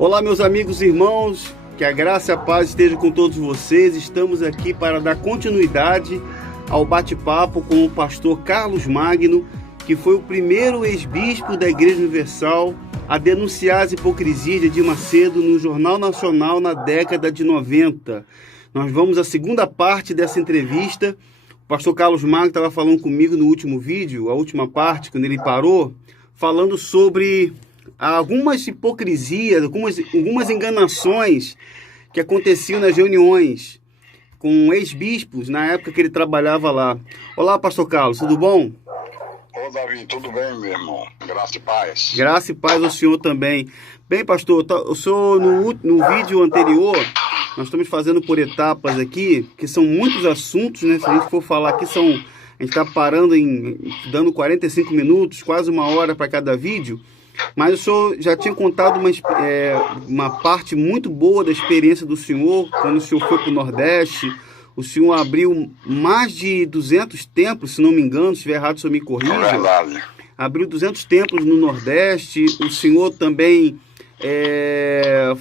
Olá, meus amigos e irmãos, que a graça e a paz esteja com todos vocês. Estamos aqui para dar continuidade ao bate-papo com o pastor Carlos Magno, que foi o primeiro ex-bispo da Igreja Universal a denunciar as hipocrisias de Edir Macedo no Jornal Nacional na década de 90. Nós vamos à segunda parte dessa entrevista. O pastor Carlos Magno estava falando comigo no último vídeo, a última parte, quando ele parou, falando sobre algumas hipocrisias, algumas enganações que aconteciam nas reuniões com ex-bispos na época que ele trabalhava lá. Olá, pastor Carlos, tudo bom? Ô, Davi, tudo bem, meu irmão? Graça e paz. Graça e paz ao senhor também. Bem, pastor, o senhor no vídeo anterior, nós estamos fazendo por etapas aqui, que são muitos assuntos, né? Se a gente for falar aqui, a gente está parando dando 45 minutos, quase uma hora para cada vídeo. Mas o senhor já tinha contado uma parte muito boa da experiência do senhor, quando o senhor foi para o Nordeste. O senhor abriu mais de 200 templos, se não me engano, se estiver errado, o senhor me corrija. É verdade. Abriu 200 templos no Nordeste. O senhor também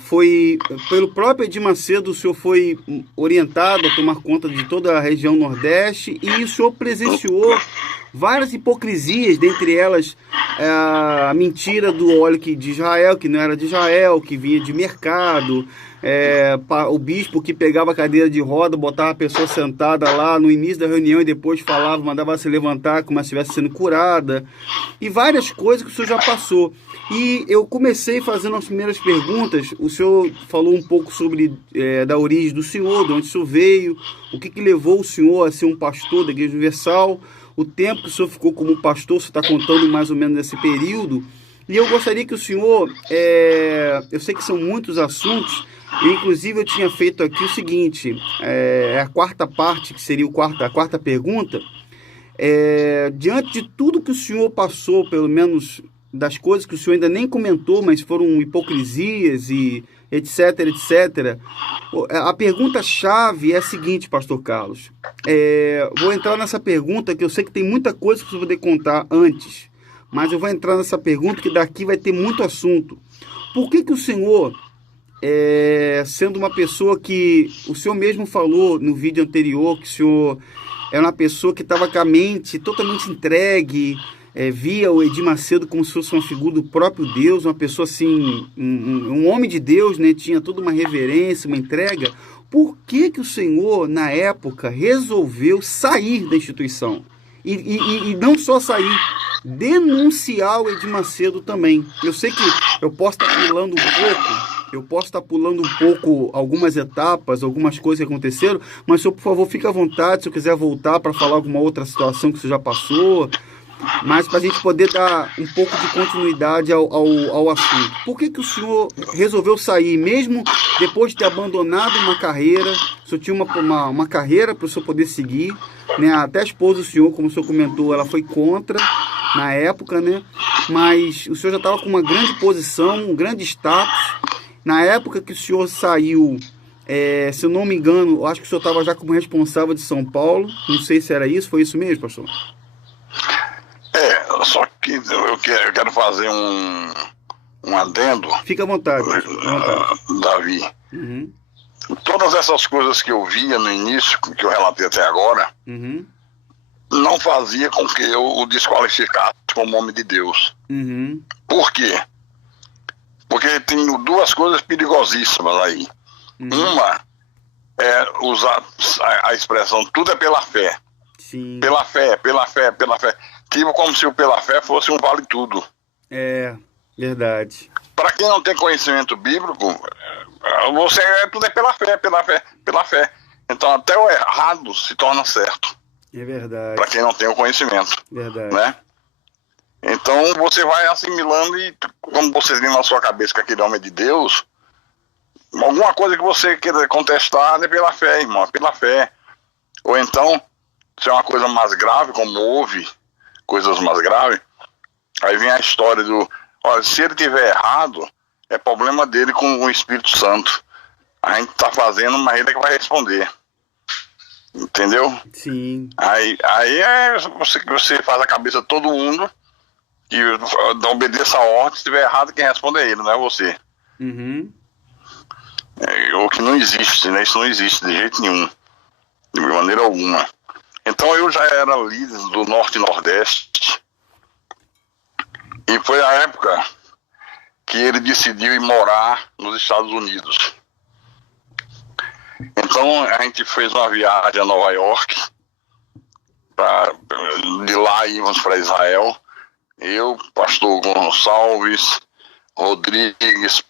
foi, pelo próprio Edir Macedo, o senhor foi orientado a tomar conta de toda a região Nordeste e o senhor presenciou várias hipocrisias, dentre elas a mentira do óleo de Israel, que não era de Israel, que vinha de mercado, o bispo que pegava a cadeira de roda, botava a pessoa sentada lá no início da reunião e depois falava, mandava se levantar como se estivesse sendo curada, e várias coisas que o senhor já passou. E eu comecei fazendo as primeiras perguntas. O senhor falou um pouco sobre da origem do senhor, de onde o senhor veio, o que levou o senhor a ser um pastor da Igreja Universal, o tempo que o senhor ficou como pastor, você está contando mais ou menos esse período. E eu gostaria que o senhor, eu sei que são muitos assuntos, e inclusive eu tinha feito aqui o seguinte, a quarta parte, que seria a quarta pergunta, diante de tudo que o senhor passou, pelo menos das coisas que o senhor ainda nem comentou, mas foram hipocrisias e etc, etc. A pergunta-chave é a seguinte, pastor Carlos. Vou entrar nessa pergunta, que eu sei que tem muita coisa para você poder contar antes, mas eu vou entrar nessa pergunta, que daqui vai ter muito assunto. Por que o senhor, sendo uma pessoa que o senhor mesmo falou no vídeo anterior, que o senhor é uma pessoa que estava com a mente totalmente entregue, via o Edir Macedo como se fosse uma figura do próprio Deus, uma pessoa assim, um homem de Deus, né? Tinha toda uma reverência, uma entrega. Por que o senhor, na época, resolveu sair da instituição? E não só sair, denunciar o Edir Macedo também. Eu sei que eu posso estar pulando um pouco algumas etapas, algumas coisas que aconteceram, mas, senhor, por favor, fique à vontade, se eu quiser voltar para falar alguma outra situação que o senhor já passou, mas para a gente poder dar um pouco de continuidade ao assunto. Por que o senhor resolveu sair, mesmo depois de ter abandonado uma carreira? O senhor tinha uma carreira para o senhor poder seguir, né? Até a esposa do senhor, como o senhor comentou, ela foi contra na época, né? Mas o senhor já estava com uma grande posição, um grande status. Na época que o senhor saiu, se eu não me engano, eu acho que o senhor estava já como responsável de São Paulo. Não sei se era isso, foi isso mesmo, pastor? Só que eu quero fazer um adendo. Fica à vontade. Davi. Uhum. Todas essas coisas que eu via no início, que eu relatei até agora, Uhum. não fazia com que eu o desqualificasse como homem de Deus. Uhum. Por quê? Porque tem duas coisas perigosíssimas aí. Uhum. Uma é usar a expressão tudo é pela fé. Sim. Pela fé, pela fé, pela fé. Tipo como se o pela fé fosse um vale tudo. Verdade. Para quem não tem conhecimento bíblico, tudo é pela fé, pela fé, pela fé. Então até o errado se torna certo. É verdade. Para quem não tem o conhecimento. Verdade. Né? Então você vai assimilando e como você tem na sua cabeça que aquele homem é de Deus, alguma coisa que você queira contestar é pela fé, irmão, é pela fé. Ou então, se é uma coisa mais grave, como houve coisas mais graves, aí vem a história olha, se ele tiver errado, é problema dele com o Espírito Santo. A gente tá fazendo, mas ele é que vai responder. Entendeu? Sim. Aí você faz a cabeça de todo mundo e obedeça a ordem. Se estiver errado, quem responde é ele, não é você. Uhum. O que não existe, né? Isso não existe de jeito nenhum, de maneira alguma. Então eu já era líder do Norte e Nordeste, e foi a época que ele decidiu ir morar nos Estados Unidos. Então a gente fez uma viagem a Nova York, de lá íamos para Israel. Eu, pastor Gonçalves, Rodrigues,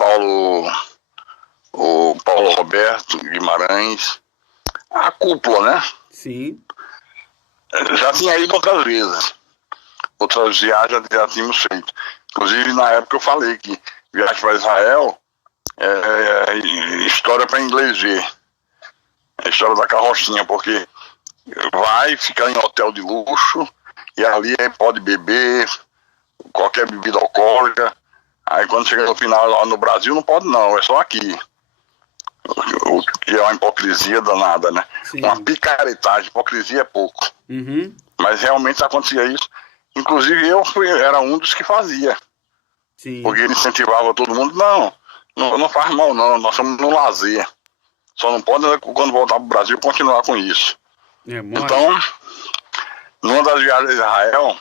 o Paulo Roberto Guimarães, a cúpula, né? Sim. Já tinha ido outras vezes, outras viagens já tínhamos feito. Inclusive, na época eu falei que viagem para Israel é história para inglês ver. É história da carrochinha, porque vai ficar em hotel de luxo e ali pode beber qualquer bebida alcoólica. Aí quando chega no final lá no Brasil não pode não, é só aqui. O que é uma hipocrisia danada, né? Sim. Uma picaretagem, hipocrisia é pouco. Uhum. Mas realmente acontecia isso. Inclusive era um dos que fazia. Sim. Porque ele incentivava todo mundo, não faz mal não, nós estamos no lazer. Só não pode, quando voltar para o Brasil, continuar com isso. Então, numa das viagens a Israel,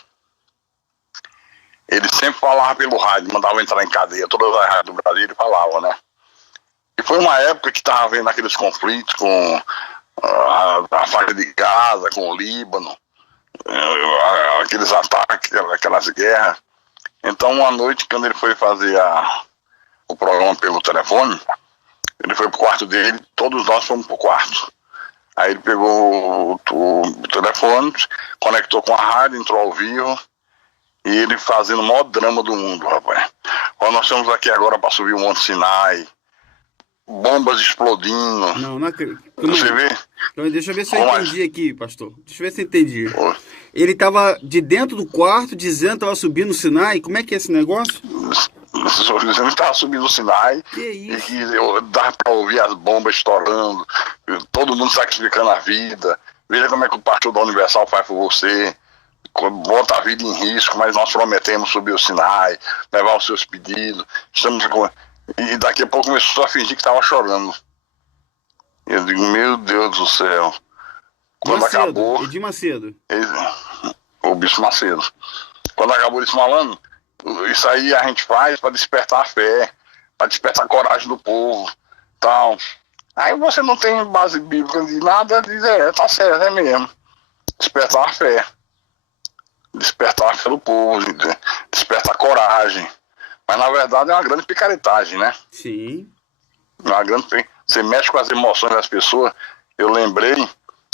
ele sempre falava pelo rádio, mandava entrar em cadeia, todas as rádios do Brasil ele falava, né? E foi uma época que estava havendo aqueles conflitos com a faixa de Gaza, com o Líbano, aqueles ataques, aquelas guerras. Então, uma noite, quando ele foi fazer o programa pelo telefone, ele foi pro quarto dele, todos nós fomos pro quarto. Aí ele pegou o telefone, conectou com a rádio, entrou ao vivo, e ele fazendo o maior drama do mundo, rapaz. Ó, nós estamos aqui agora para subir o Monte Sinai, bombas explodindo. Não acredito. Você vê? Então, deixa eu ver se eu entendi aqui, pastor. Deixa eu ver se eu entendi. Ele estava de dentro do quarto dizendo que estava subindo o Sinai. Como é que é esse negócio? Ele estava subindo o Sinai. Que isso? E dava para ouvir as bombas estourando, todo mundo sacrificando a vida. Veja como é que o pastor da Universal faz por você. Bota a vida em risco, mas nós prometemos subir o Sinai, levar os seus pedidos. E daqui a pouco começou a fingir que estava chorando. Eu digo, meu Deus do céu. Quando Macedo, acabou. Edir Macedo. O Bispo Macedo. Quando acabou ele falando, isso aí a gente faz para despertar a fé, para despertar a coragem do povo. Tal. Aí você não tem base bíblica de nada, diz, tá certo, é mesmo. Despertar a fé. Despertar a fé do povo, despertar a coragem. Mas na verdade é uma grande picaretagem, né? Sim. Você mexe com as emoções das pessoas. Eu lembrei,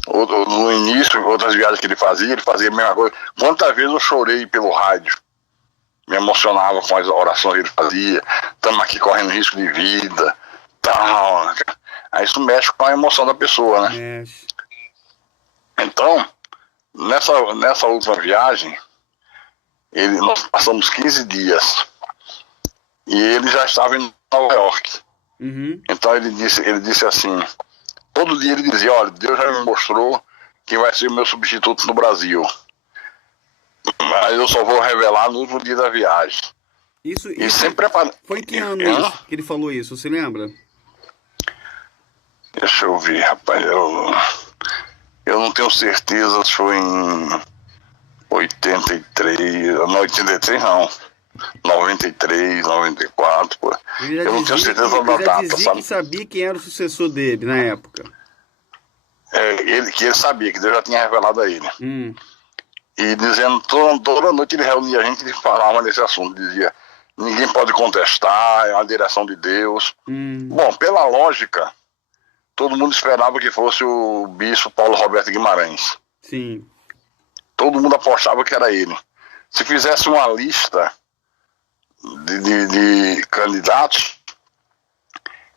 no início, outras viagens que ele fazia a mesma coisa. Quantas vezes eu chorei pelo rádio? Me emocionava com as orações que ele fazia. Estamos aqui correndo risco de vida. Tal. Aí isso mexe com a emoção da pessoa, né? Mexe. Então, nessa última viagem, nós passamos 15 dias. E ele já estava em Nova York. Uhum. Então ele disse assim, todo dia ele dizia, olha, Deus já me mostrou quem vai ser o meu substituto no Brasil. Mas eu só vou revelar no último dia da viagem. Isso sempre foi em que ano isso que ele falou isso, você lembra? Deixa eu ver, rapaz, eu não tenho certeza se foi em 83, não, 83 não. 93, 94, pô. Eu não tenho certeza da data, sabe? Que sabia quem era o sucessor dele na época. Ele sabia, que Deus já tinha revelado a ele. E dizendo, toda noite ele reunia a gente e falava nesse assunto. Dizia, ninguém pode contestar, é uma direção de Deus. Bom, pela lógica, todo mundo esperava que fosse o bispo Paulo Roberto Guimarães. Sim. Todo mundo apostava que era ele. Se fizesse uma lista de candidatos,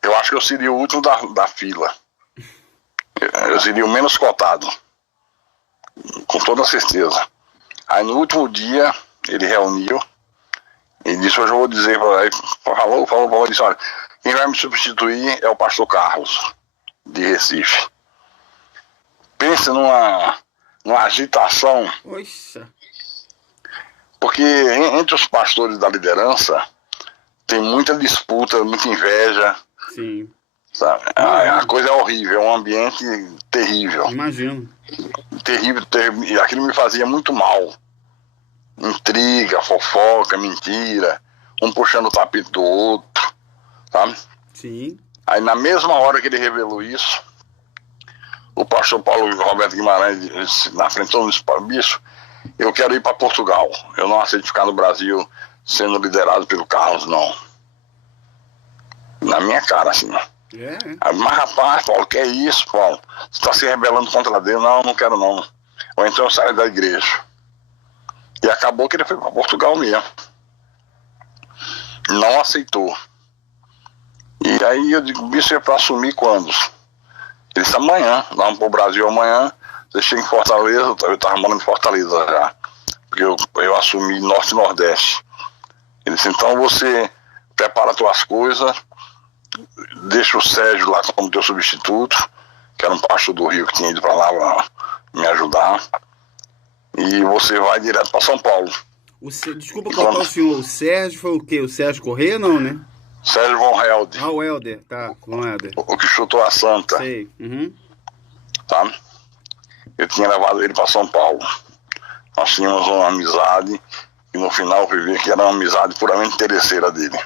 eu acho que eu seria o último da fila. Eu seria o menos cotado, com toda certeza. Aí no último dia ele reuniu e disse, hoje eu vou dizer, falou, disse, olha, quem vai me substituir é o pastor Carlos, de Recife. Pense numa agitação. Poxa. Porque entre os pastores da liderança tem muita disputa, muita inveja. Sim. Sabe? A coisa é horrível, é um ambiente terrível. Imagino. Terrível, terrível. E aquilo me fazia muito mal. Intriga, fofoca, mentira, um puxando o tapete do outro, sabe? Sim. Aí na mesma hora que ele revelou isso, o pastor Paulo Roberto Guimarães disse na frente todo mundo: bicho, eu quero ir para Portugal, eu não aceito ficar no Brasil sendo liderado pelo Carlos, não. Na minha cara, assim. Aí, mas rapaz, Paulo, que é isso, Paulo? Você está se rebelando contra Deus? Não, não quero não. Ou então eu saio da igreja. E acabou que ele foi para Portugal mesmo. Não aceitou. E aí eu digo: bicho, é para assumir quando? Ele disse: amanhã, vamos para o Brasil amanhã. Você chega em Fortaleza, eu estava morando em Fortaleza já, porque eu assumi Norte e Nordeste. Ele disse: então você prepara as tuas coisas, deixa o Sérgio lá como teu substituto, que era um pastor do Rio que tinha ido para lá pra me ajudar, e você vai direto para São Paulo. Desculpa cortar o senhor, o Sérgio foi o quê? O Sérgio Corrêa, não, né? Sérgio Von Helder. Ah, o Helder, tá, Von Helder. O que chutou a Santa. Sei. Tá? Eu tinha levado ele para São Paulo. Nós tínhamos uma amizade, e no final eu fui ver que era uma amizade puramente interesseira dele.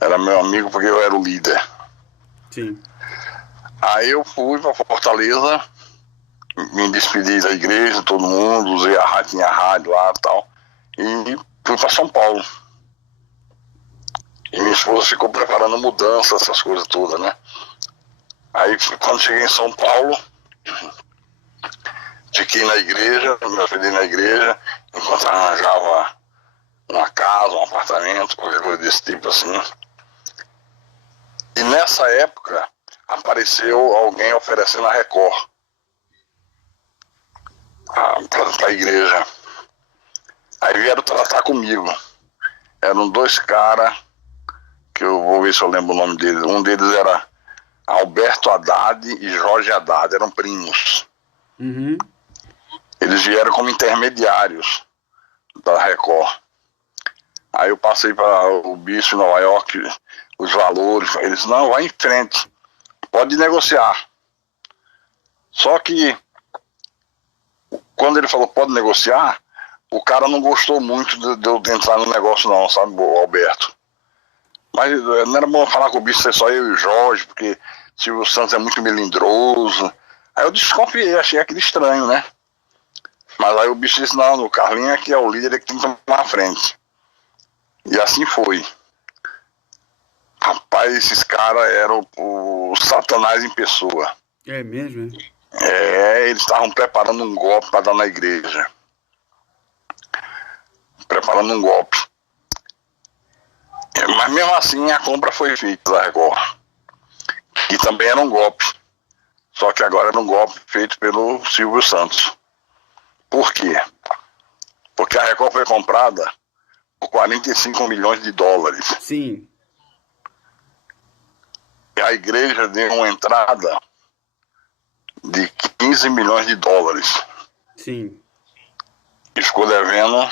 Era meu amigo porque eu era o líder. Sim. Aí eu fui para Fortaleza, me despedi da igreja, todo mundo, usei a rádio, tinha a rádio lá e tal, e fui para São Paulo. E minha esposa ficou preparando mudança, essas coisas todas, né? Aí quando cheguei em São Paulo, fiquei na igreja, me hospedei na igreja, enquanto arranjava uma casa, um apartamento, qualquer coisa desse tipo assim. E nessa época apareceu alguém oferecendo a Record para a igreja. Aí vieram tratar comigo. Eram dois caras, que eu vou ver se eu lembro o nome deles. Um deles era Alberto Haddad e Jorge Haddad, eram primos. Eles vieram como intermediários da Record. Aí eu passei para o bispo em Nova York, os valores. Eles: não, vai em frente, pode negociar. Só que quando ele falou pode negociar, o cara não gostou muito de eu entrar no negócio não, sabe, o Alberto. Mas não era bom falar com o bispo ser só eu e o Jorge, porque Silvio Santos é muito melindroso. Aí eu desconfiei, achei aquilo estranho, né? Mas aí o bispo disse: não, o Carlinho é que é o líder, é que tem que tomar a frente. E assim foi. Rapaz, esses caras eram o Satanás em pessoa. É mesmo? Eles estavam preparando um golpe para dar na igreja. Preparando um golpe. Mas mesmo assim a compra foi feita da Record. E também era um golpe. Só que agora era um golpe feito pelo Silvio Santos. Por quê? Porque a Record foi comprada por 45 milhões de dólares. Sim. E a igreja deu uma entrada de 15 milhões de dólares. Sim. E ficou devendo,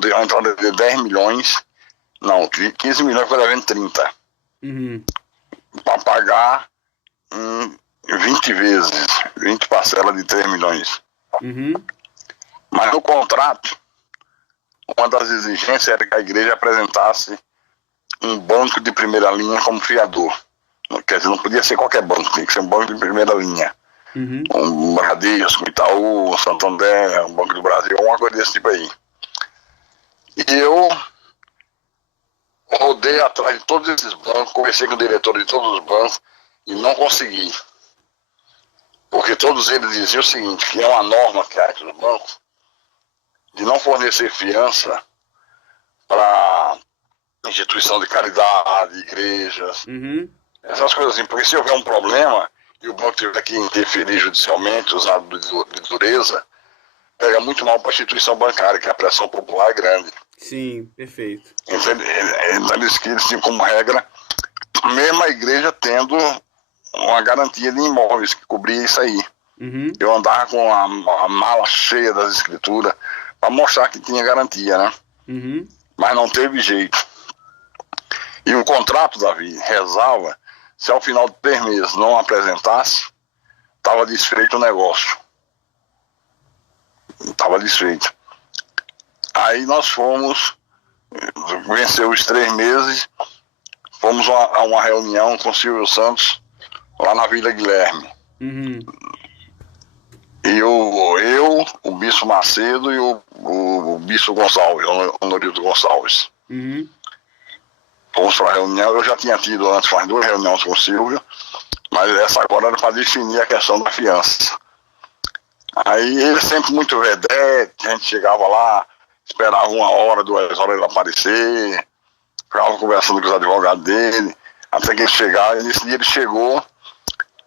deu uma entrada de 10 milhões, não, 15 milhões, ficou devendo 30. Para pagar em 20 vezes, 20 parcelas de 3 milhões. Mas no contrato, uma das exigências era que a igreja apresentasse um banco de primeira linha como fiador. Quer dizer, não podia ser qualquer banco, tinha que ser um banco de primeira linha. Um Bradesco, um Itaú, um Santander, um Banco do Brasil, alguma coisa desse tipo aí. E eu rodei atrás de todos esses bancos, conversei com o diretor de todos os bancos e não consegui. Porque todos eles diziam o seguinte, que é uma norma que há entre os bancos de não fornecer fiança para instituição de caridade, igrejas, essas coisas assim. Porque se houver um problema e o banco tiver que interferir judicialmente, usar de dureza, pega muito mal para a instituição bancária, que a pressão popular é grande. Sim, perfeito. Então eles tinham como regra, mesmo a igreja tendo uma garantia de imóveis que cobria isso aí. Eu andava com a mala cheia das escrituras para mostrar que tinha garantia, né? Mas não teve jeito. E o contrato, Davi, rezava, se ao final de 3 meses não apresentasse, estava desfeito o negócio. Estava desfeito. Aí nós fomos, venceu os 3 meses, fomos a uma reunião com o Silvio Santos, lá na Vila Guilherme. Uhum. E o Bispo Macedo e o Bispo Gonçalves, o Honoríodo Gonçalves. Uhum. Fomos para a reunião, eu já tinha tido antes mais 2 reuniões com o Silvio, mas essa agora era para definir a questão da fiança. Aí ele sempre muito vedete, a gente chegava lá, esperava 1 hora, 2 horas ele aparecer, ficava conversando com os advogados dele, até que ele chegava, e nesse dia ele chegou,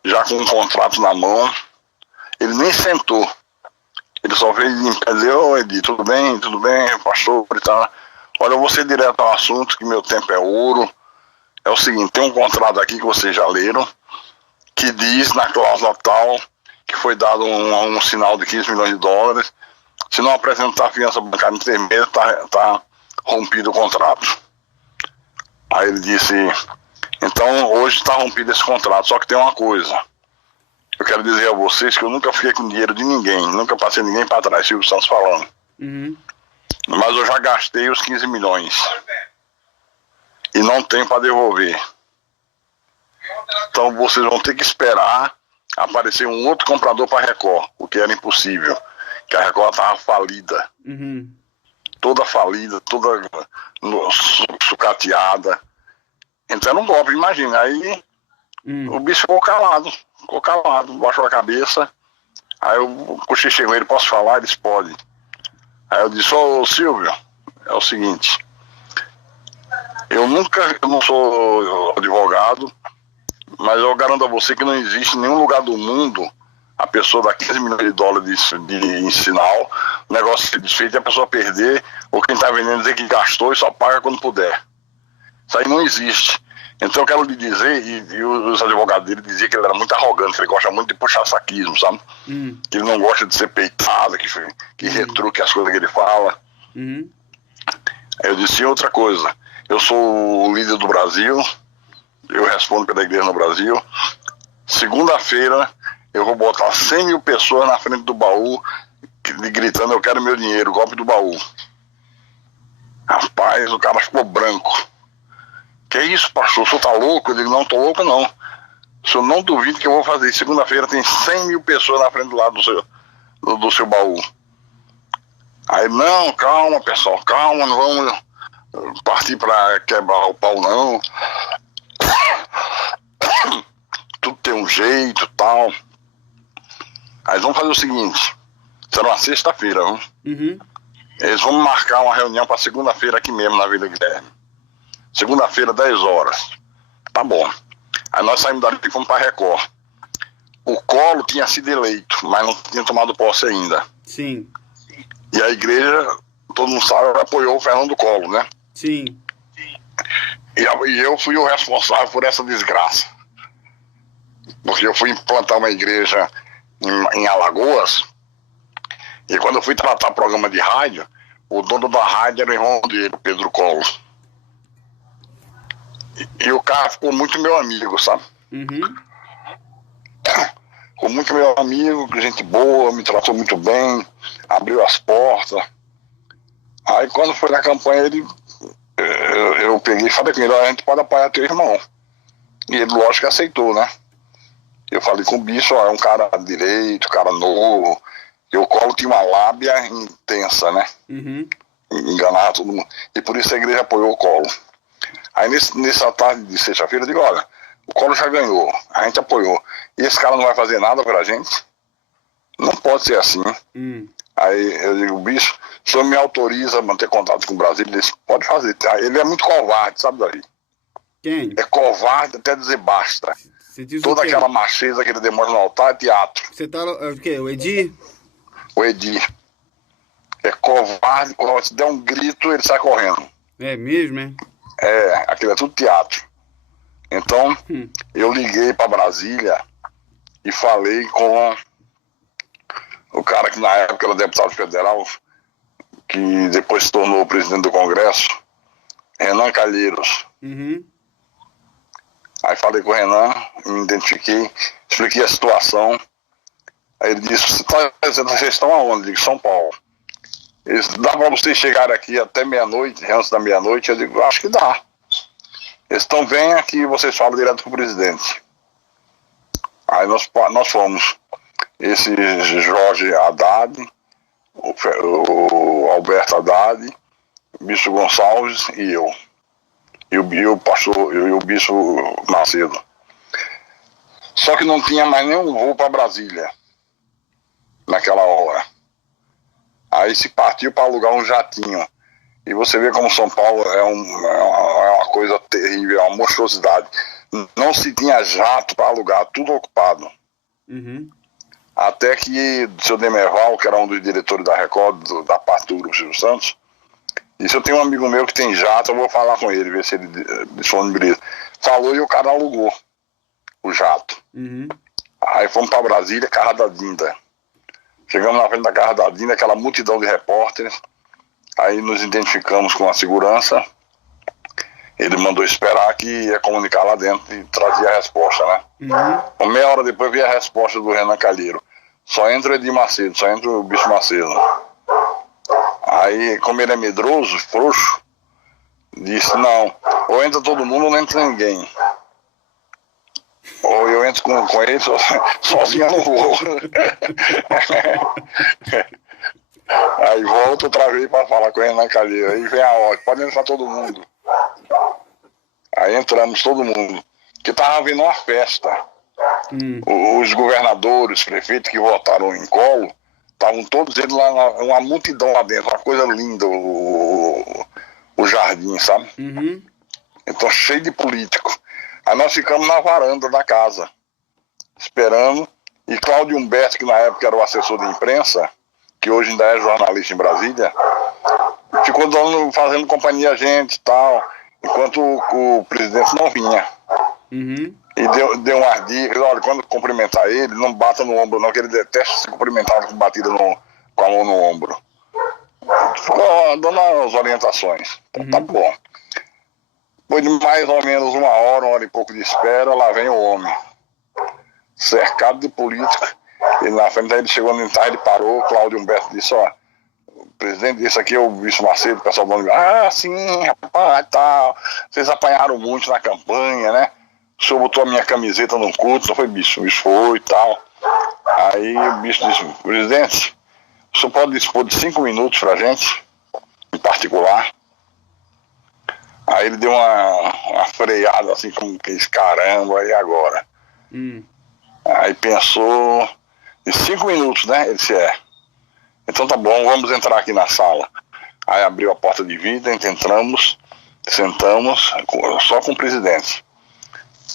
já com um contrato na mão, ele nem sentou, ele só veio dizer, ô Edi, tudo bem, pastor, e tal. Olha, eu vou ser direto ao assunto, que meu tempo é ouro. É o seguinte, tem um contrato aqui que vocês já leram, que diz na cláusula tal, que foi dado um sinal de 15 milhões de dólares. Se não apresentar a fiança bancária em 3 meses, tá rompido o contrato. Aí ele disse, então hoje está rompido esse contrato, só que tem uma coisa. Eu quero dizer a vocês que eu nunca fiquei com dinheiro de ninguém, nunca passei ninguém para trás, Silvio Santos falando. Uhum. Mas eu já gastei os 15 milhões. E não tenho para devolver. Então vocês vão ter que esperar aparecer um outro comprador para a Record, o que era impossível. Que a Record estava falida. Uhum. Toda falida, toda sucateada. Então era um golpe, imagina. Aí o bicho ficou calado, baixou a cabeça. Aí eu cochichei com ele, posso falar? Ele disse, pode. Aí eu disse, ô Silvio, é o seguinte, eu não sou advogado, mas eu garanto a você que não existe em nenhum lugar do mundo a pessoa dar 15 milhões de dólares de sinal, o negócio ser desfeito e a pessoa perder, ou quem está vendendo dizer que gastou e só paga quando puder. Isso aí não existe. Então eu quero lhe dizer, e os advogados dele diziam que ele era muito arrogante, que ele gosta muito de puxar saquismo, sabe? Que ele não gosta de ser peitado, que retruque as coisas que ele fala. Aí eu disse outra coisa, eu sou o líder do Brasil, eu respondo pela igreja no Brasil, segunda-feira eu vou botar 100 mil pessoas na frente do baú, gritando, eu quero meu dinheiro, golpe do baú. Rapaz, o cara ficou branco. Que isso, pastor? O senhor tá louco? Eu digo, não, tô louco não. O senhor não duvide que eu vou fazer. Segunda-feira tem 100 mil pessoas na frente do lado do seu baú. Aí, não, calma, pessoal, calma, não vamos partir pra quebrar o pau, não. Tudo tem um jeito e tal. Aí vamos fazer o seguinte, será uma sexta-feira, viu? Eles vão marcar uma reunião para segunda-feira aqui mesmo na Vila Guilherme. Segunda-feira, 10 horas. Tá bom. Aí nós saímos dali e fomos para Record. O Collor tinha sido eleito, mas não tinha tomado posse ainda. Sim. E a igreja, todo mundo sabe, apoiou o Fernando Collor, né? Sim. E eu fui o responsável por essa desgraça. Porque eu fui implantar uma igreja em Alagoas, e quando eu fui tratar programa de rádio, o dono da rádio era o irmão dele, Pedro Collor. E o cara ficou muito meu amigo, sabe? Ficou muito meu amigo, gente boa, me tratou muito bem, abriu as portas. Aí quando foi na campanha, eu peguei e falei com ele, a gente pode apoiar teu irmão. E ele, lógico, que aceitou, né? Eu falei com o bicho, ó, é um cara direito, cara novo, e o Collor tinha uma lábia intensa, né? Enganava todo mundo. E por isso a igreja apoiou o Collor. Aí nessa tarde de sexta-feira eu digo, olha, o Collor já ganhou, a gente apoiou. E esse cara não vai fazer nada pra gente? Não pode ser assim. Aí eu digo, bicho, o senhor me autoriza a manter contato com o Brasil? Ele disse, pode fazer. Ele é muito covarde, sabe, Davi? Quem? É covarde até dizer basta. Toda aquela macheza que ele demonstra no altar é teatro. Você tá, o quê? O Edi? O Edi. É covarde, quando se der um grito, ele sai correndo. É mesmo, é? É, aquilo é tudo teatro. Então, eu liguei para Brasília e falei com o cara que na época era deputado federal, que depois se tornou presidente do Congresso, Renan Calheiros. Uhum. Aí falei com o Renan, me identifiquei, expliquei a situação. Aí ele disse, vocês estão aonde? Eu digo, São Paulo. Ele disse, dá para vocês chegarem aqui até meia-noite, antes da meia-noite? Eu digo, acho que dá. Eles estão, vem aqui, vocês falam direto com o presidente. Aí nós fomos. Esse Jorge Haddad, o Alberto Haddad, o Bispo Gonçalves e eu. E o pastor, e o Bispo Macedo. Só que não tinha mais nenhum voo para Brasília naquela hora. Aí se partiu para alugar um jatinho. E você vê como São Paulo é uma coisa terrível, é uma monstruosidade. Não se tinha jato para alugar, tudo ocupado. Uhum. Até que o seu Demerval, que era um dos diretores da Record, da parte do Grupo Silvio Santos, disse, eu tenho um amigo meu que tem jato, eu vou falar com ele, ver se ele disponibiliza. Falou e o cara alugou o jato. Uhum. Aí fomos para Brasília, Casa da Dinda. Chegamos na frente da Casa da Dinda, aquela multidão de repórteres. Aí nos identificamos com a segurança. Ele mandou esperar que ia comunicar lá dentro e trazia a resposta, né? Uhum. Meia hora depois veio a resposta do Renan Calheiro. Só entra o Edir Macedo, só entra o Bispo Macedo. Aí, como ele é medroso, frouxo, disse, não, ou entra todo mundo ou não entra ninguém. Ou eu entro com ele, sozinho eu não vou. Aí volto outra vez para falar com o Renan Calheiro. Aí vem a ordem, pode entrar todo mundo. Aí entramos todo mundo. Que tava havendo uma festa. Os governadores, os prefeitos que votaram em colo, estavam todos eles lá, uma multidão lá dentro, uma coisa linda, o jardim, sabe? Uhum. Então cheio de político. Aí nós ficamos na varanda da casa, esperando, e Cláudio Humberto, que na época era o assessor de imprensa, que hoje ainda é jornalista em Brasília, ficou fazendo companhia a gente e tal, enquanto o presidente não vinha. Uhum. E deu umas dicas, olha, quando cumprimentar ele, não bata no ombro não, que ele detesta ser cumprimentado com batida com a mão no ombro. Ficou dando as orientações. Então, tá bom. Depois de mais ou menos uma hora e pouco de espera, lá vem o homem. Cercado de político. Ele na frente, aí ele chegou no entarre, ele parou, Cláudio Humberto disse, ó, o presidente disse aqui é o Bispo Macedo, o pessoal do sim, rapaz, tal. Vocês apanharam muito na campanha, né? O senhor botou a minha camiseta no culto, não foi, bicho? O bicho foi e tal. Aí o bicho disse, presidente, o senhor pode dispor de 5 minutos pra gente, em particular? Aí ele deu uma freada assim, como que disse, caramba, e agora? Aí pensou, em 5 minutos, né? Ele disse, então tá bom, vamos entrar aqui na sala. Aí abriu a porta de vidro, entramos, sentamos, só com o presidente.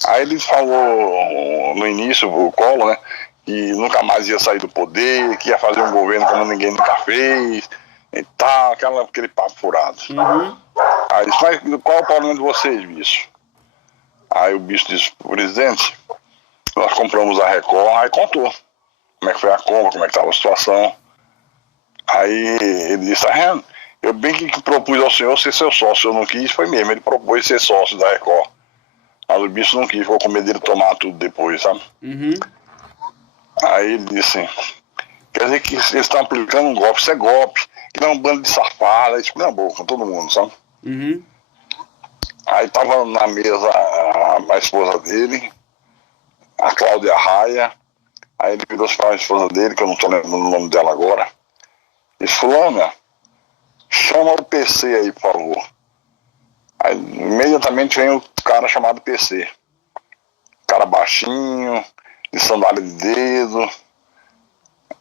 Aí ele falou no início, o Collor, né, que nunca mais ia sair do poder, que ia fazer um governo como ninguém nunca fez, e tal, aquele papo furado. Uhum. Aí disse, mas qual é o problema de vocês, bicho? Aí o bicho disse, presidente, nós compramos a Record, aí contou como é que foi a compra, como é que estava a situação. Aí ele disse, eu bem que propus ao senhor ser seu sócio, eu não quis, foi mesmo, ele propôs ser sócio da Record. Mas o bicho não quis, ficou com medo de tomar tudo depois, sabe? Uhum. Aí ele disse, quer dizer que eles estão aplicando um golpe, isso é golpe, que não é um bando de safada, isso na boca, com todo mundo, sabe? Uhum. Aí tava na mesa a esposa dele, a Cláudia Raia, aí ele virou para a esposa dele, que eu não tô lembrando o nome dela agora, e disse, fulana, chama o PC aí, por favor. Aí imediatamente vem o cara chamado PC. Cara baixinho, de sandália de dedo.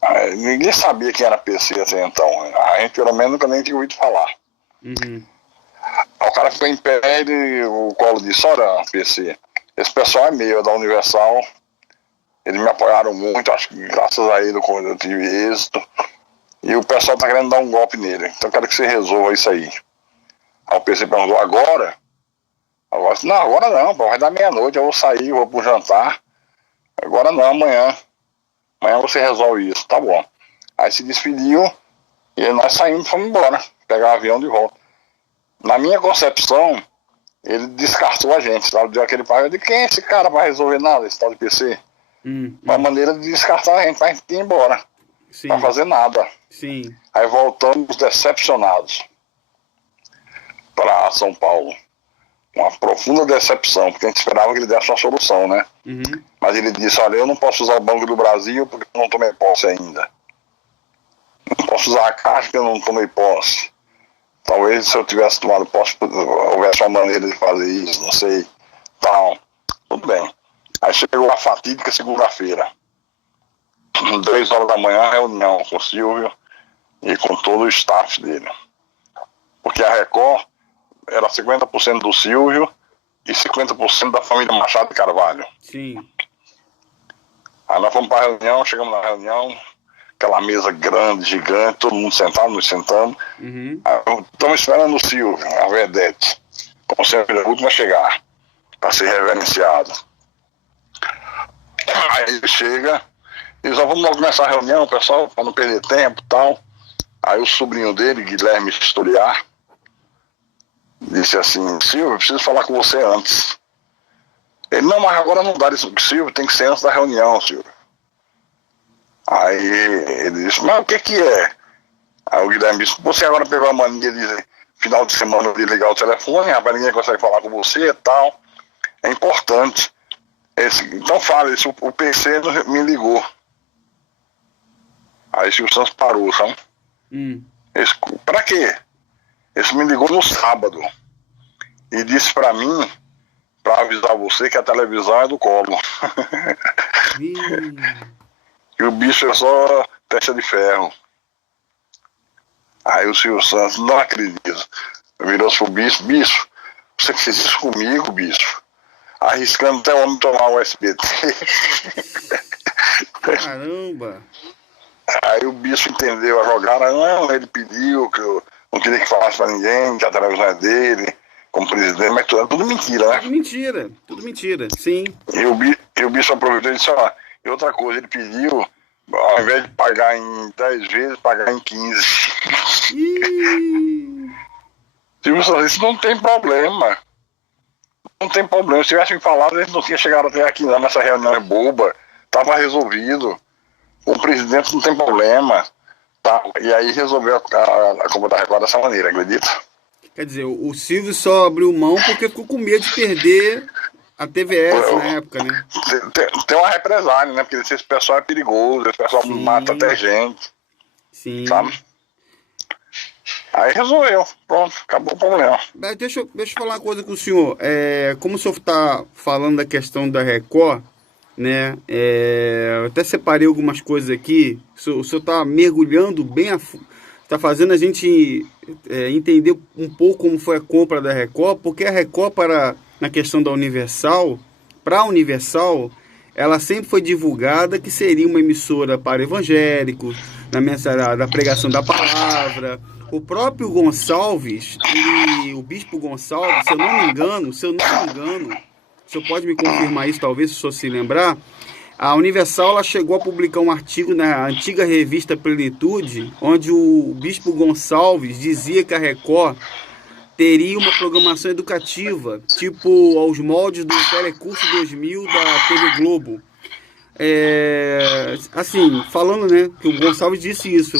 Aí, ninguém sabia quem era PC até então. A gente pelo menos nunca nem tinha ouvido falar. Uhum. Aí o cara ficou em pé e o Collor disse, olha PC, esse pessoal é meu, é da Universal. Eles me apoiaram muito, acho que graças a ele eu tive êxito. E o pessoal tá querendo dar um golpe nele. Então eu quero que você resolva isso aí. Aí o PC perguntou, agora? Eu disse, não, agora não, vai dar meia-noite, eu vou sair, vou pro jantar. Agora não, amanhã. Amanhã você resolve isso, tá bom. Aí se despediu e nós saímos e fomos embora, pegar o avião de volta. Na minha concepção, ele descartou a gente, sabe? Deu aquele papo de quem é esse cara vai resolver nada, esse tal de PC? Uma maneira de descartar a gente pra gente ir embora. Sim. Pra fazer nada. Sim. Aí voltamos decepcionados para São Paulo. Uma profunda decepção, porque a gente esperava que ele desse uma solução, né? Mas ele disse, olha, eu não posso usar o Banco do Brasil porque eu não tomei posse ainda. Não posso usar a Caixa porque eu não tomei posse. Talvez se eu tivesse tomado posse, houvesse uma maneira de fazer isso, não sei. Tal. Tudo bem. Aí chegou a fatídica segunda-feira. 3 horas da manhã, reunião com o Silvio e com todo o staff dele. Porque a Record era 50% do Silvio e 50% da família Machado de Carvalho. Sim. Aí nós fomos para a reunião, chegamos na reunião, aquela mesa grande, gigante, todo mundo sentado, nós sentamos. Estamos esperando o Silvio, a vedete, como sempre, a última a chegar, para ser reverenciado. Aí ele chega e diz, vamos logo começar a reunião, pessoal, para não perder tempo e tal. Aí o sobrinho dele, Guilherme Historiar, disse assim, Silvio, eu preciso falar com você antes. Ele, não, mas agora não dá isso, Silvio, tem que ser antes da reunião, Silvio. Aí ele disse, mas o que é? Aí o Guilherme disse, você agora pegou a mania de final de semana de ligar o telefone, rapaz, ninguém consegue falar com você e tal. É importante. Então fala, o PC me ligou. Aí o Silvio Santos parou, sabe? Pra quê? Esse me ligou no sábado e disse pra mim, pra avisar você que a televisão é do Collor. E o bicho é só testa de ferro. Aí o Silvio Santos, não acredito, virou-se pro bicho, você fez isso comigo, bicho? Arriscando até o homem tomar o SBT. Caramba! Aí o bicho entendeu a jogada, não, ele pediu que eu não queria que falasse pra ninguém, que a televisão é dele, como presidente, mas tudo mentira, né? Tudo mentira, sim. E o bicho aproveitou e disse, ó, e outra coisa, ele pediu, ao invés de pagar em 10 vezes, pagar em 15. Isso não tem problema. Não tem problema. Se tivesse me falado, eles não tinham chegado até aqui não, nessa reunião boba. Tava resolvido. O presidente não tem problema. Tá? E aí resolveu a compra da Record dessa maneira, acredita? Quer dizer, o Silvio só abriu mão porque ficou com medo de perder a TVS na época, né? Tem uma represália, né? Porque esse pessoal é perigoso, esse pessoal mata até gente. Sim. Sabe? Aí resolveu, pronto, acabou o problema. Deixa eu falar uma coisa com o senhor. Como o senhor está falando da questão da Record, né? Eu até separei algumas coisas aqui. O senhor está mergulhando bem está fazendo a gente entender um pouco como foi a compra da Record, porque a Record, na questão da Universal, para a Universal, ela sempre foi divulgada que seria uma emissora para evangélicos, da pregação da palavra. O próprio Gonçalves, o bispo Gonçalves, se eu não me engano, o senhor pode me confirmar isso, talvez, se o senhor se lembrar, a Universal ela chegou a publicar um artigo na antiga revista Plenitude, onde o bispo Gonçalves dizia que a Record teria uma programação educativa, tipo aos moldes do Telecurso 2000 da TV Globo. Assim, falando, né, que o Gonçalves disse isso.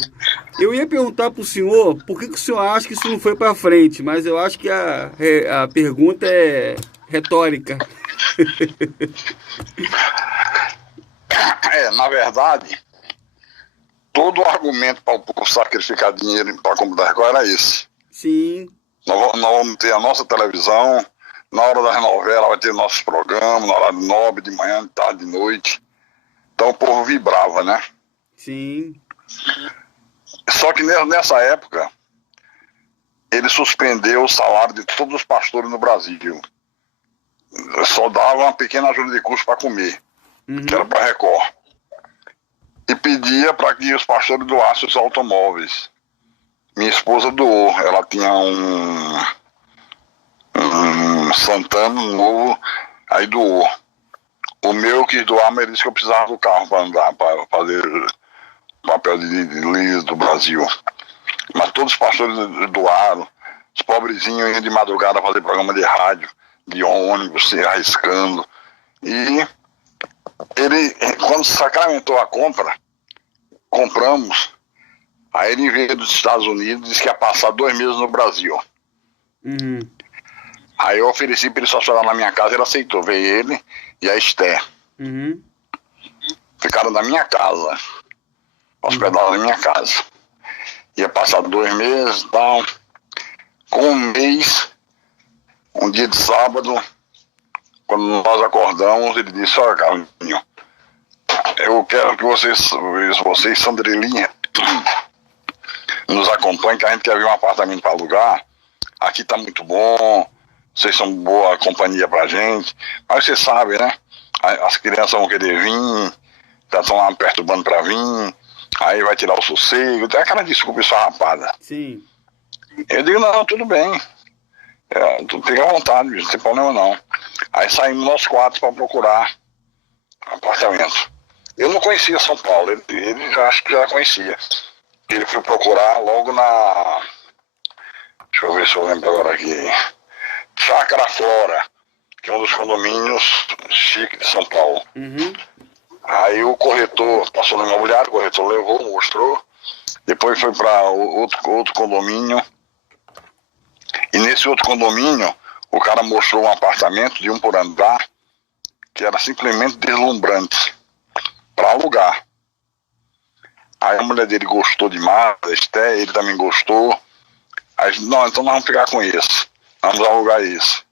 Eu ia perguntar para o senhor por que o senhor acha que isso não foi para frente, mas eu acho que a pergunta é retórica. Na verdade, todo o argumento para sacrificar dinheiro para comprar Record era esse. Sim. Nós vamos ter a nossa televisão, na hora das novelas vai ter nossos programas, na hora de nobre, de manhã, de tarde, de noite. Então o povo vibrava, né? Sim. Só que nessa época, ele suspendeu o salário de todos os pastores no Brasil. Só dava uma pequena ajuda de custo para comer, que era para a Record. E pedia para que os pastores doassem os automóveis. Minha esposa doou, ela tinha um Santana novo, aí doou. O meu eu quis doar, mas ele disse que eu precisava do carro para andar, para fazer papel de líder do Brasil. Mas todos os pastores doaram, os pobrezinhos indo de madrugada fazer programa de rádio, de ônibus, se arriscando. E ele, quando sacramentou a compra, compramos, aí ele veio dos Estados Unidos, disse que ia passar 2 meses no Brasil. Uhum. Aí eu ofereci para ele estacionar na minha casa, ele aceitou. Veio ele e a Esther. Uhum. Ficaram na minha casa, hospedados na minha casa. Ia passar 2 meses e tal. Com um mês, um dia de sábado, quando nós acordamos, ele disse: olha, Carlinho, eu quero que vocês Sandrelinha, nos acompanhem, que a gente quer ver um apartamento para alugar. Aqui tá muito bom, vocês são boa companhia pra gente. Mas você sabe, né? As crianças vão querer vir, já estão lá me perturbando pra vir, aí vai tirar o sossego, tem aquela desculpa esfarrapada. Sim. Eu digo: não, tudo bem. Tu fica à vontade, não tem problema não. Aí saímos nós 4 para procurar apartamento. Eu não conhecia São Paulo, ele já, acho que já conhecia. Ele foi procurar logo na... Deixa eu ver se eu lembro agora aqui. Chácara Flora, que é um dos condomínios chiques de São Paulo. Uhum. Aí o corretor passou no imobiliário, o corretor levou, mostrou. Depois foi para outro condomínio. E nesse outro condomínio, o cara mostrou um apartamento de 1 por andar, que era simplesmente deslumbrante, para alugar. Aí a mulher dele gostou demais, a Esté, ele também gostou. Aí, não, então nós vamos ficar com esse, vamos alugar esse.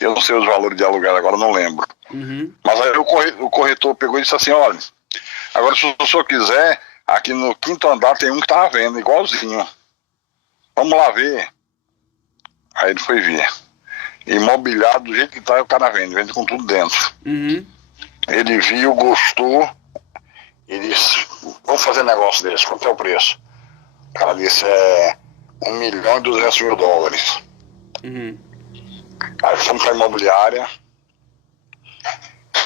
Eu não sei os valores de aluguel agora, não lembro. Uhum. Mas aí o corretor pegou e disse assim: olha, agora se o senhor quiser, aqui no 5º andar tem um que tá à venda, igualzinho. Vamos lá ver. Aí ele foi ver. Imobiliado do jeito que tá, o cara vende com tudo dentro. Uhum. Ele viu, gostou e disse: vamos fazer negócio desse, quanto é o preço? O cara disse: é $1.200.000. Uhum. Aí fomos pra imobiliária,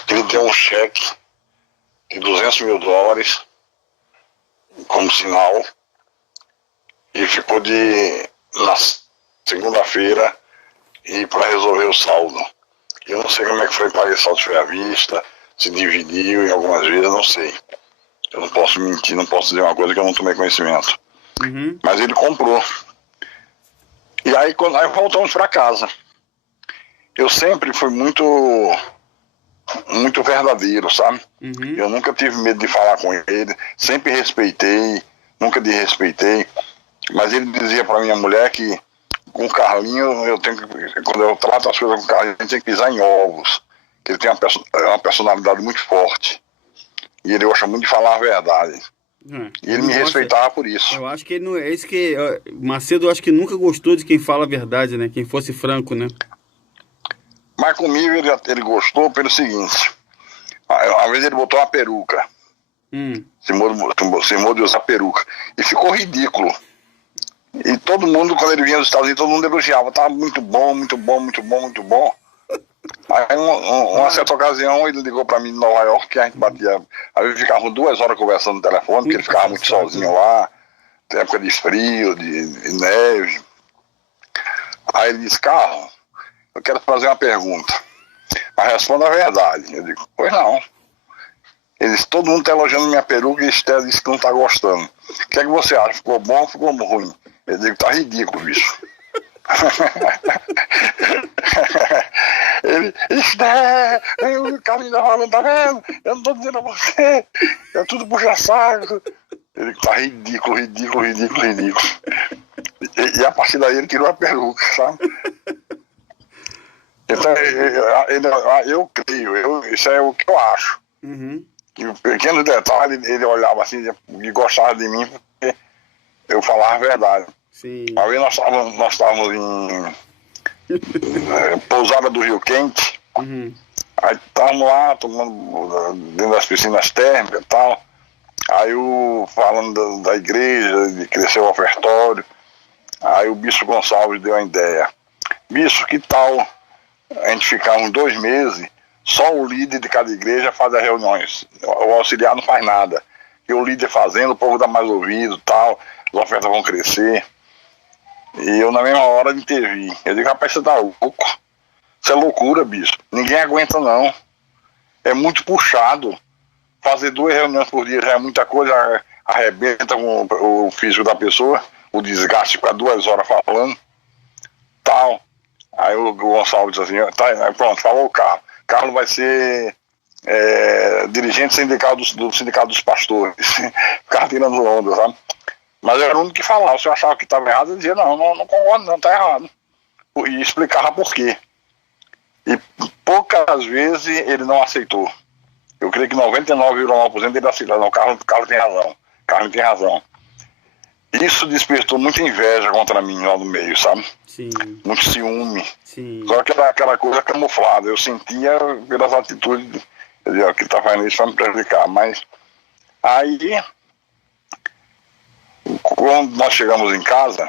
ele deu um cheque de $200.000 como sinal e ficou na segunda-feira ir para resolver o saldo. Eu não sei como é que foi pagar esse saldo, se foi à vista, se dividiu em algumas vezes, eu não sei. Eu não posso mentir, não posso dizer uma coisa que eu não tomei conhecimento. Uhum. Mas ele comprou. E aí voltamos para casa. Eu sempre fui muito verdadeiro, sabe? Uhum. Eu nunca tive medo de falar com ele, sempre respeitei, nunca desrespeitei. Mas ele dizia para minha mulher que com o Carlinho, quando eu trato as coisas com o Carlinho, eu tenho que pisar em ovos. Que ele tem uma personalidade muito forte. E ele gosta muito de falar a verdade. E ele me respeitava por isso. Eu acho que ele não é isso que... Macedo, eu acho que nunca gostou de quem fala a verdade, né? Quem fosse franco, né? Mas comigo ele gostou pelo seguinte: uma vez ele botou uma peruca. Cismou de usar peruca. E ficou ridículo. E todo mundo, quando ele vinha dos Estados Unidos, todo mundo elogiava. Tava muito bom, muito bom, muito bom, muito bom. Aí uma certa ocasião ele ligou pra mim de Nova York, que a gente batia. Aí eu ficava 2 horas conversando no telefone, porque ele ficava muito sozinho lá. Tem época de frio, de neve. Aí ele disse: Carlos, eu quero fazer uma pergunta, mas responda a verdade. Eu digo: pois não. Ele disse: todo mundo está elogiando minha peruca e Esther disse que não está gostando. O que é que você acha? Ficou bom ou ficou ruim? Eu digo: tá ridículo, bicho. Ele: Esther, o Carlinhos tá falando, tá vendo? Eu não tô dizendo a você, é tudo puxa-saco. Ele: tá ridículo, ridículo, ridículo, ridículo. E a partir daí ele tirou a peruca, sabe? Então, eu creio, isso é o que eu acho. Uhum. Que pequenos detalhes ele olhava assim e gostava de mim porque eu falava a verdade. Sim. Uma vez nós estávamos em Pousada do Rio Quente. Uhum. Aí estávamos lá tomando dentro das piscinas térmicas e tal. Aí falando da igreja, de crescer o ofertório. Aí o Bispo Gonçalves deu a ideia: Bispo, que tal a gente ficar uns 2 meses, só o líder de cada igreja faz as reuniões, o auxiliar não faz nada, e o líder fazendo, o povo dá mais ouvido, tal, as ofertas vão crescer. E eu na mesma hora intervi. Eu digo, rapaz, você tá louco? Isso é loucura, bicho. Ninguém aguenta não. É muito puxado. Fazer 2 reuniões por dia já é muita coisa, arrebenta com o físico da pessoa, o desgaste, ficar 2 horas falando, tal. Aí o Gonçalo diz assim, tá, pronto, falou o Carlos. Carlos vai ser dirigente sindical do Sindicato dos Pastores. Ficava tirando onda, sabe? Mas eu era o único que falava. Se eu achava que estava errado, eu dizia, não concordo, não, tá errado. E explicava por quê. E poucas vezes ele não aceitou. Eu creio que 99,9% ele aceitou. Não, o Carlos tem razão. Carlos tem razão. Isso despertou muita inveja contra mim lá no meio, sabe? Sim. Muito ciúme. Sim. Só que era aquela coisa camuflada. Eu sentia pelas atitudes, quer dizer, que ele tá fazendo isso para me prejudicar. Mas aí, quando nós chegamos em casa,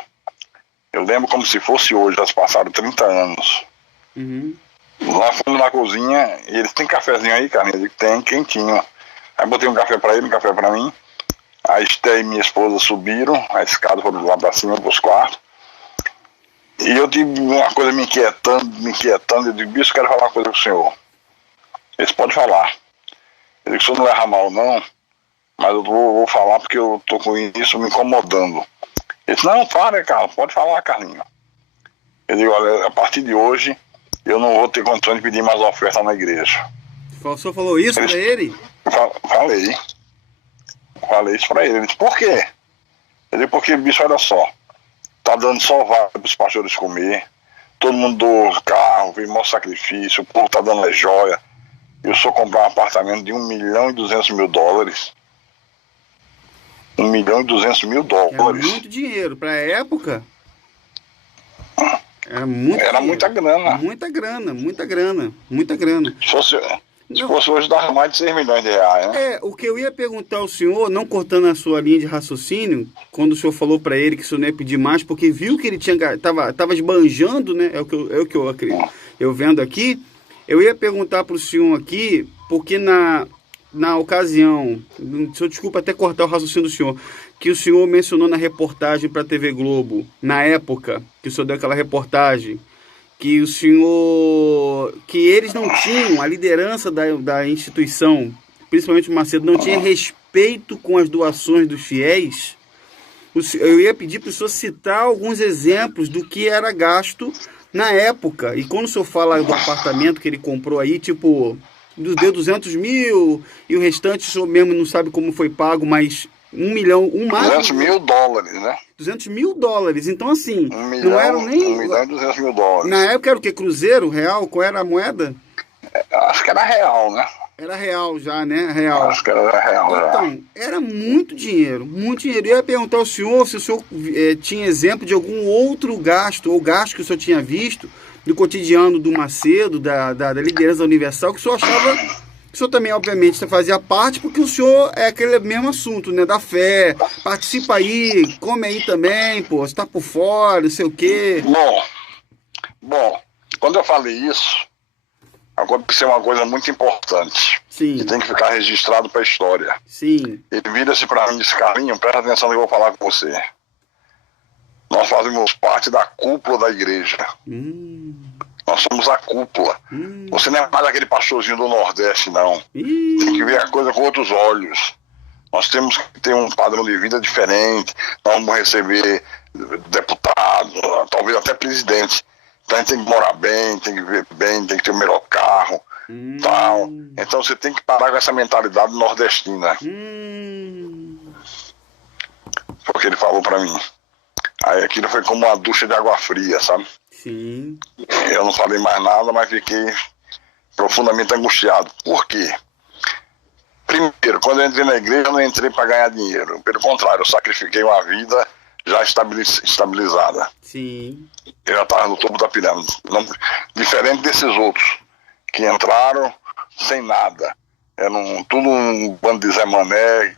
eu lembro como se fosse hoje, já se passaram 30 anos. Uhum. Nós fomos na cozinha e eles têm cafezinho aí, cara? Ele tem, quentinho. Aí botei um café pra ele, um café pra mim. A Esté e minha esposa subiram, a escada foram lá pra cima, pros quartos. E eu tive uma coisa me inquietando. Eu digo, bicho, quero falar uma coisa com o senhor. Eles podem falar. Eu digo, o senhor não leva mal, não, mas eu vou falar porque eu tô com isso me incomodando. Ele disse, não, para, Carlos, pode falar, Carlinhos. Eu digo, olha, a partir de hoje, eu não vou ter condições de pedir mais oferta na igreja. O senhor falou isso pra ele? Falei isso pra ele. Ele disse, por quê? Eu disse, porque, bicho, olha só, tá dando só vaga pros pastores comer, todo mundo doa carro, vem maior sacrifício, o povo tá dando joia. Eu só comprar um apartamento de $1.200.000. $1.200.000. É muito dinheiro. Pra época, era muita grana. Muita grana. Se fosse hoje, dava mais de 6 milhões de reais, né? O que eu ia perguntar ao senhor, não cortando a sua linha de raciocínio, quando o senhor falou para ele que o senhor não ia pedir mais, porque viu que ele tava esbanjando, né? É o que eu acredito. Eu vendo aqui, eu ia perguntar para o senhor aqui, porque na ocasião, o senhor desculpa até cortar o raciocínio do senhor, que o senhor mencionou na reportagem para a TV Globo, na época que o senhor deu aquela reportagem, que o senhor, que eles não tinham, a liderança da instituição, principalmente o Macedo, não tinha respeito com as doações dos fiéis. Eu ia pedir para o senhor citar alguns exemplos do que era gasto na época. E quando o senhor fala do apartamento que ele comprou aí, tipo, deu 200 mil e o restante o senhor mesmo não sabe como foi pago, mas $1 milhão, $200 mil, né? $200 mil. Então, assim, não eram nem... $1.200.000. Na época era o quê? Cruzeiro? Real? Qual era a moeda? Acho que era real, né? Era real já, né? Real. Acho que era real, então, era muito dinheiro, muito dinheiro. Eu ia perguntar ao senhor se o senhor tinha exemplo de algum outro gasto, ou gasto que o senhor tinha visto no cotidiano do Macedo, da liderança universal, que o senhor achava... O senhor também, obviamente, fazia parte, porque o senhor é aquele mesmo assunto, né? Da fé. Participa aí, come aí também, pô. Você tá por fora, não sei o quê. Bom, quando eu falei isso, aconteceu uma coisa muito importante. Sim. Que tem que ficar registrado para a história. Sim. Ele vira-se para mim e disse, Carlinhos, presta atenção que eu vou falar com você. Nós fazemos parte da cúpula da igreja. Nós somos a cúpula. Você não é mais aquele pastorzinho do Nordeste, não. Tem que ver a coisa com outros olhos. Nós temos que ter um padrão de vida diferente. Nós vamos receber deputado, talvez até presidente. Então a gente tem que morar bem, tem que viver bem, tem que ter o melhor carro. Tal. Então você tem que parar com essa mentalidade nordestina. Foi o que ele falou pra mim. Aí aquilo foi como uma ducha de água fria, sabe? Sim. Eu não falei mais nada, mas fiquei profundamente angustiado. Por quê? Primeiro, quando eu entrei na igreja, eu não entrei para ganhar dinheiro. Pelo contrário, eu sacrifiquei uma vida já estabilizada. Sim. Eu já estava no topo da pirâmide. Diferente desses outros, que entraram sem nada. Eram tudo um bando de Zé Mané,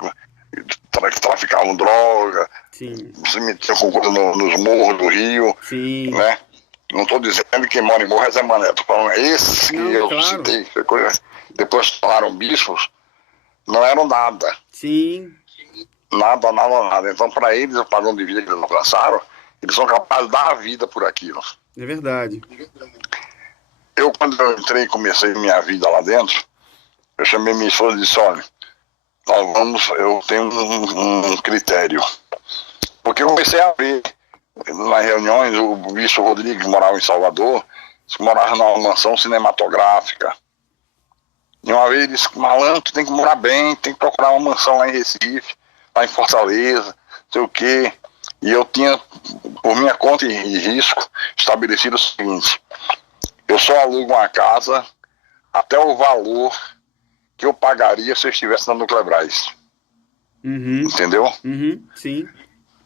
que traficavam droga. Sim. Se metiam com coisa nos morros do Rio. Sim. Né? Não estou dizendo que quem mora em morro é Zé Mané. Estou falando, esses que eu citei, depois falaram bispos, não eram nada. Sim. Nada. Então, para eles, o padrão de vida que eles alcançaram Eles são capazes de dar a vida por aquilo. É verdade. Quando eu entrei e comecei minha vida lá dentro, eu chamei minha esposa e disse, olha, eu tenho um critério. Porque eu comecei a ver nas reuniões, o bispo Rodrigo, que morava em Salvador, que morava numa mansão cinematográfica. E uma vez ele disse, malandro, tu tem que morar bem, tem que procurar uma mansão lá em Recife, lá em Fortaleza, não sei o quê. E eu tinha, por minha conta e risco, estabelecido o seguinte, eu só alugo uma casa até o valor que eu pagaria se eu estivesse na Nuclebras. Uhum. Entendeu? Uhum. Sim.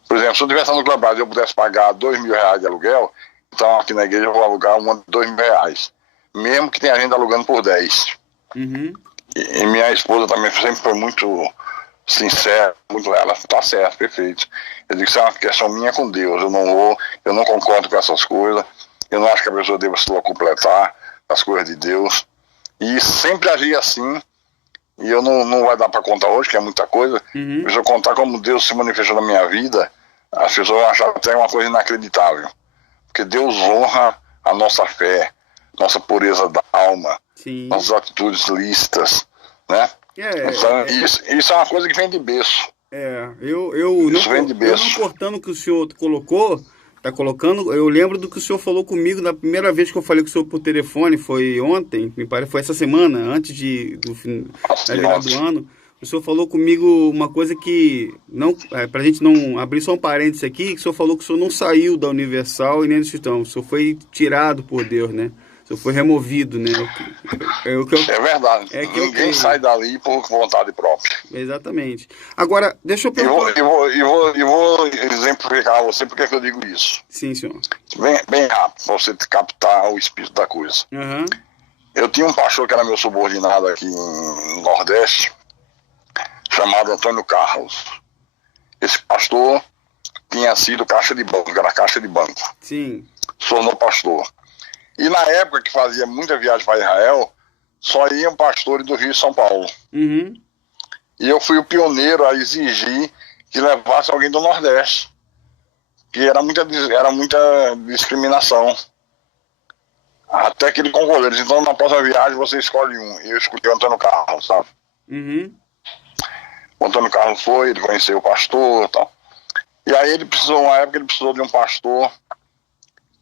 Por exemplo, se eu estivesse na Nuclebras e eu pudesse pagar R$2.000 de aluguel, então aqui na igreja eu vou alugar uma de R$2.000. Mesmo que tenha gente alugando por 10. Uhum. E minha esposa também sempre foi muito sincera, muito ela tá certo, perfeito. Eu digo que isso é uma questão minha com Deus, eu não concordo com essas coisas, eu não acho que a pessoa deva se completar as coisas de Deus. E sempre agi assim, e eu não vai dar para contar hoje, que é muita coisa. Uhum. Se eu contar como Deus se manifestou na minha vida, as pessoas vão achar até uma coisa inacreditável. Porque Deus honra a nossa fé, nossa pureza da alma, Sim. nossas atitudes lícitas, né? Então, isso é uma coisa que vem de berço. Eu não cortando o que o senhor tá colocando, eu lembro do que o senhor falou comigo na primeira vez que eu falei com o senhor por telefone, foi ontem, me parece, foi essa semana, antes da virada do ano. O senhor falou comigo uma coisa que, pra gente não abrir só um parênteses aqui, que o senhor falou que o senhor não saiu da Universal e nem do Instituto, o senhor foi tirado por Deus, né? O senhor foi removido, né? É verdade. Ninguém sai dali por vontade própria. Exatamente. Agora, deixa eu perguntar. Eu vou exemplificar a você porque que eu digo isso. Sim, senhor. Bem rápido, para você captar o espírito da coisa. Uhum. Eu tinha um pastor que era meu subordinado aqui no Nordeste, chamado Antônio Carlos. Esse pastor tinha sido caixa de banco, era caixa de banco. Sim. Tornou pastor. E na época que fazia muita viagem para Israel, só iam pastores do Rio e São Paulo. Uhum. E eu fui o pioneiro a exigir que levasse alguém do Nordeste. Que era muita discriminação. Até que ele concordou. Ele disse, então na próxima viagem você escolhe um. E eu escolhi o Antônio Carlos, sabe? Uhum. O Antônio Carlos foi, ele conheceu o pastor e tal. E aí uma época ele precisou de um pastor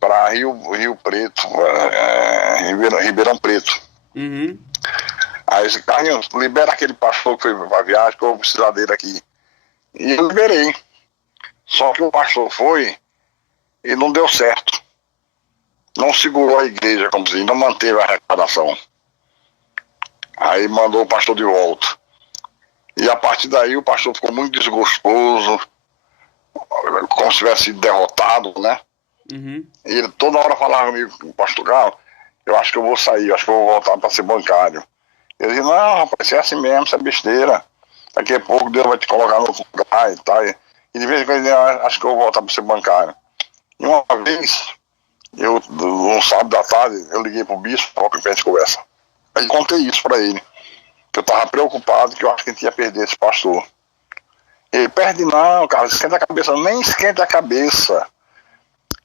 para Rio Preto, Ribeirão Preto. Uhum. Aí esse Carlinhos, libera aquele pastor que foi pra viagem, que eu vou precisar dele aqui. E eu liberei. Só que o pastor foi e não deu certo. Não segurou a igreja, como se diz, não manteve a arrecadação. Aí mandou o pastor de volta. E a partir daí o pastor ficou muito desgostoso, como se tivesse sido derrotado, né? Uhum. E ele toda hora falava comigo, pastor Carlos, eu acho que eu vou sair, eu acho que eu vou voltar para ser bancário. Eu disse, não, rapaz, isso é assim mesmo, isso é besteira. Daqui a pouco Deus vai te colocar no lugar e tal. E de vez em quando eu acho que eu vou voltar para ser bancário. E uma vez, no sábado da tarde, eu liguei pro bispo, para que a gente conversa. Aí contei isso para ele. Que eu estava preocupado, que eu acho que a gente ia perder esse pastor. Ele perde não, cara, esquenta a cabeça. Nem esquenta a cabeça.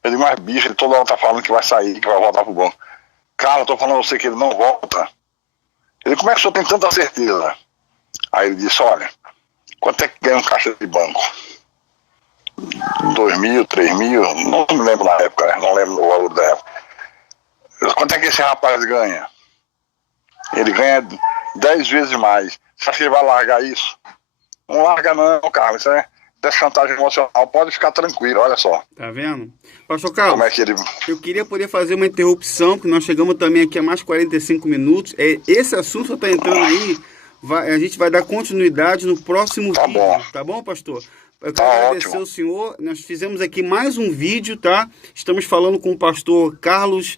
Eu digo, mas bicho, ele toda hora tá falando que vai sair, que vai voltar pro banco. Cara, eu tô falando a você que ele não volta. Ele, como é que o senhor tem tanta certeza? Aí ele disse, olha, quanto é que ganha um caixa de banco? 2.000, 3.000, não me lembro na época, né? Não lembro o valor da época. Quanto é que esse rapaz ganha? Ele ganha 10 vezes mais. Você acha que ele vai largar isso? Não larga não, Carlos, isso é chantagem emocional, pode ficar tranquilo, olha só. Tá vendo? Pastor Carlos, como é que ele... eu queria poder fazer uma interrupção, porque nós chegamos também aqui a mais 45 minutos. Esse assunto está entrando aí, a gente vai dar continuidade no próximo vídeo. Bom. Tá bom, pastor? Eu quero agradecer ao senhor. Nós fizemos aqui mais um vídeo, tá? Estamos falando com o pastor Carlos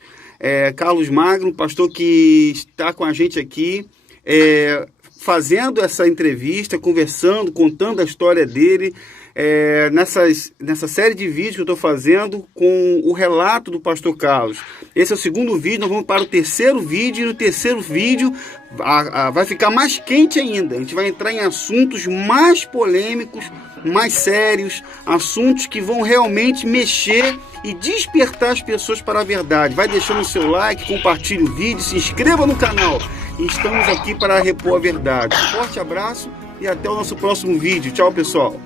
Magno, pastor que está com a gente aqui, fazendo essa entrevista, conversando, contando a história dele. nessa série de vídeos que eu estou fazendo com o relato do pastor Carlos. Esse é o segundo vídeo, nós vamos para o terceiro vídeo, e no terceiro vídeo vai ficar mais quente ainda. A gente vai entrar em assuntos mais polêmicos, mais sérios, assuntos que vão realmente mexer e despertar as pessoas para a verdade. Vai deixando o seu like, compartilhe o vídeo, se inscreva no canal. Estamos aqui para repor a verdade. Um forte abraço e até o nosso próximo vídeo. Tchau, pessoal.